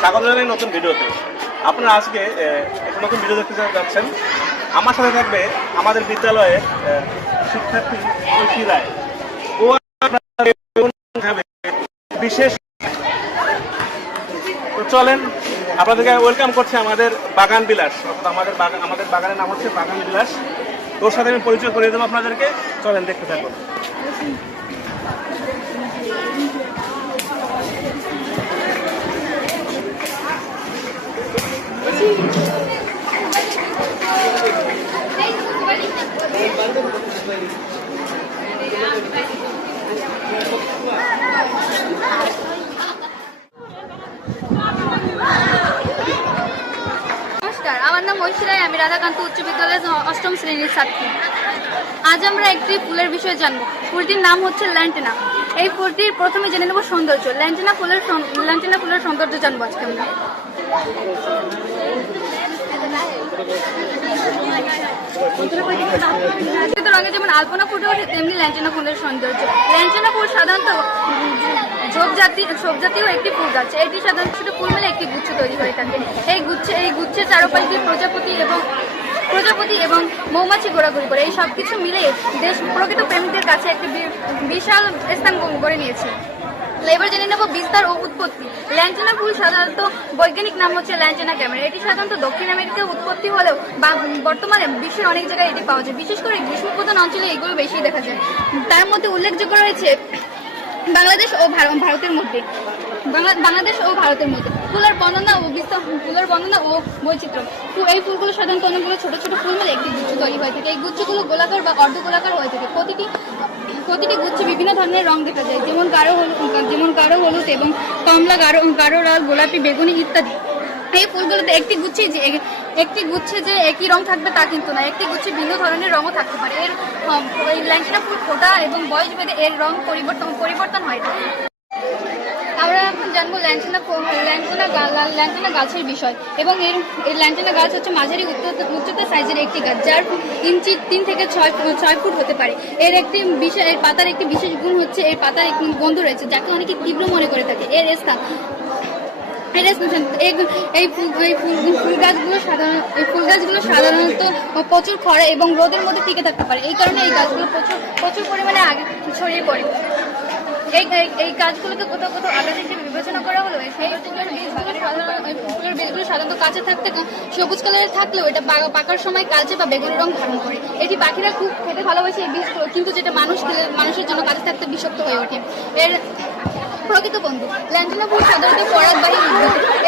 স্বাগত জানাই নতুন ভিডিওতে। আপনারা আজকে একটা নতুন ভিডিও দেখতে যাচ্ছেন। আমার সাথে থাকবে আমাদের বিদ্যালয়ের আহ, শিক্ষার্থী রায়। ও বিশেষ। চলেন আপনাদেরকে ওয়েলকাম করছে আমাদের বাগান বিলাস। অর্থাৎ আমাদের বাগান আমাদের বাগানের নাম হচ্ছে বাগান বিলাস। তোর সাথে আমি পরিচয় করিয়ে দেবো আপনাদেরকে। চলেন দেখতে থাকুন। আমার নাম ঐশী রায় আমি রাধাকান্ত উচ্চ বিদ্যালয়ের অষ্টম শ্রেণির ছাত্রী। আজ আমরা একটি ফুলের বিষয়ে জানব। ফুলটির নাম হচ্ছে ল্যান্টেনা। এই ফুলটির প্রথমে জেনে নেব সৌন্দর্য। ল্যান্টেনা ফুলের ল্যান্টেনা ফুলের সৌন্দর্য জানব আজকে আমরা। রঙে যেমন আলপনা ফুটে ওঠে, তেমনি ল্যান্টেনা ফুলের সৌন্দর্য। ল্যান্টেনা ফুল সাধারণত ঝোপ জাতি সব জাতীয় একটি ফুল গাছ। এটি সাধারণত ছোট ফুল মিলে একটি গুচ্ছ তৈরি হয়ে থাকে। এই গুচ্ছে এই গুচ্ছের চারপাশ প্রজাপতি এবং প্রজাপতি এবং মৌমাছি ঘোরাঘুরি করে। এই সব কিছু মিলে দেশ প্রকৃত প্রেমিকদের কাছে একটি বিশাল স্থান গড়ে নিয়েছে। এবার জেনে নেব বিস্তার ও উৎপত্তি। ল্যান্টেনা ফুল সাধারণত বৈজ্ঞানিক নাম হচ্ছে ল্যান্টেনা ক্যামেরা। এটি সাধারণত দক্ষিণ আমেরিকায় উৎপত্তি হলেও বর্তমানে বিশ্বের অনেক জায়গায় এটি পাওয়া যায়। বিশেষ করে গ্রীষ্মপ্রধান অঞ্চলে এগুলো বেশি দেখা যায়। তার মধ্যে উল্লেখযোগ্য রয়েছে বাংলাদেশ ও ভারতের মধ্যে। বাংলাদেশ ও ভারতের মধ্যে। ফুলের বর্ণনা ও বিস্তার ফুলের বর্ণনা ও বৈচিত্র্য। এই ফুলগুলো সাধারণত অনেকগুলো ছোট ছোট ফুল মিলে একটি গুচ্ছ তৈরি হয়ে থাকে। এই গুচ্ছগুলো গোলাকার বা অর্ধ গোলাকার হয়ে থাকে। প্রতিটি প্রতিটি গুচ্ছে বিভিন্ন ধরনের রং দেখা যায়। যেমন গাঢ় হলুদ, যেমন গাঢ় হলুদ এবং কমলা, গাঢ় গাঢ় লাল, গোলাপি, বেগুনি ইত্যাদি। এই ফুলগুলোতে একটি গুচ্ছে যে একটি গুচ্ছে যে একই রং থাকবে তা কিন্তু না। একটি গুচ্ছে ভিন্ন ধরনের রঙও থাকতে পারে। এর ল্যান্টিনা ফুল ফোটা এবং বয়স ভেদে এর রং পরিবর্তন পরিবর্তন হয় থাকে আমরা এখন জানব ল্যান্টিনা ল্যান্টিনা ল্যান্টিনা গাছের বিষয়। এবং এর এই ল্যান্টিনা গাছ হচ্ছে মাঝারি উচ্চতা সাইজের একটি গাছ, যার ইঞ্চি তিন থেকে ছয় ছয় ফুট হতে পারে। এর একটি বিশেষ এর পাতার একটি বিশেষ গুণ হচ্ছে এর পাতার একটি গন্ধ রয়েছে, যাকে অনেকে তীব্র মনে করে থাকে। এর স্থান এই ফুল গাছগুলো সাধারণ এই ফুল গাছগুলো সাধারণত প্রচুর খরা এবং রোদের মধ্যে টিকে থাকতে পারে। এই কারণে এই গাছগুলো প্রচুর প্রচুর পরিমাণে আগে ছড়িয়ে পড়ে। এই, এই- গাছগুলোকে কোথাও কোথাও আগাছ হিসেবে বিবেচনা করা হলো, এই ফুলের ফুলের বীজগুলো সাধারণত কাঁচা থাকতে সবুজ কালারের থাকলেও এটা পাকার সময় কালচে বা বেগুনি রং ধারণ করে। এটি পাখিরা খুব খেতে ভালোবাসে এই বীজগুলো কিন্তু যেটা মানুষ মানুষের জন্য কাঁচা থাকতে বিষাক্ত হয়ে ওঠে। এর প্রকৃত বন্ধু ল্যান্টিনা ফুল সাধারণত পরাগবাহী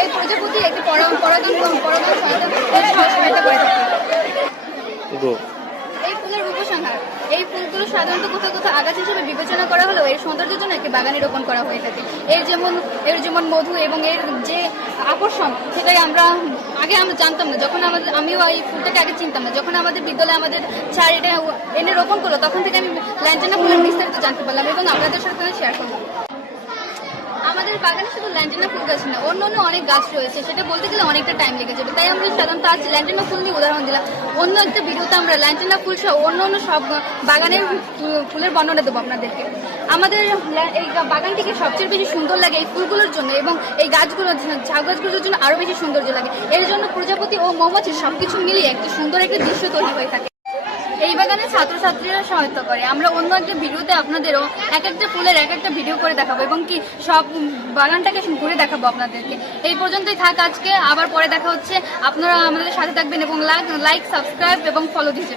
এই প্রজাপতি একটি পরাগ পরাগণ পরাগণ সহায়তা সহায়তা করে থাকে। এই ফুলের উপসংহার। এই ফুলগুলো সাধারণত কোথাও কোথাও আগাছ হিসেবে বিবেচনা করা হলেও এর সৌন্দর্যের জন্য একটি বাগানে রোপণ করা হয়ে থাকে। এর যেমন এর যেমন মধু এবং এর যে আকর্ষণ, সেটাই আমরা আগে আমরা জানতাম না। যখন আমাদের আমিও এই ফুলটাকে আগে চিনতাম না। যখন আমাদের বিদ্যালয়ে আমাদের স্যার এটা এনে রোপণ করল, তখন থেকে আমি ল্যান্টেনা ফুলের বিস্তারিত জানতে পারলাম এবং আপনাদের সাথে শেয়ার করলাম। আমাদের বাগানে শুধু ল্যান্টেনা ফুল গাছ না, অন্য অন্য অনেক গাছ রয়েছে, সেটা বলতে গেলে অনেকটা টাইম লেগে যাবে। তাই আমরা সাধারণত আজ ল্যান্টেনা ফুল নিয়ে উদাহরণ দিলাম। অন্য একটা ভিডিওতে আমরা ল্যান্টেনা ফুল সহ অন্য অন্য সব বাগানের ফুলের বর্ণনা দেবো আপনাদেরকে। আমাদের এই বাগানটিকে সবচেয়ে বেশি সুন্দর লাগে এই ফুলগুলোর জন্য এবং এই গাছগুলো ঝাউ গাছগুলোর জন্য আরও বেশি সৌন্দর্য লাগে। এর জন্য প্রজাপতি ও মৌমাছি সবকিছু মিলিয়ে একটি সুন্দর একটা দৃশ্য তৈরি হয়ে থাকে। এই বাগানে ছাত্রছাত্রীরা সহায়তা করে। আমরা অন্য একটা ভিডিওতে আপনাদেরও এক একটা ফুলের এক একটা ভিডিও করে দেখাবো এবং কি সব বাগানটাকে ঘুরে দেখাবো আপনাদেরকে। এই পর্যন্তই থাক আজকে। আবার পরে দেখা হচ্ছে। আপনারা আমাদের সাথে থাকবেন এবং লাইক সাবস্ক্রাইব এবং ফলো দিতে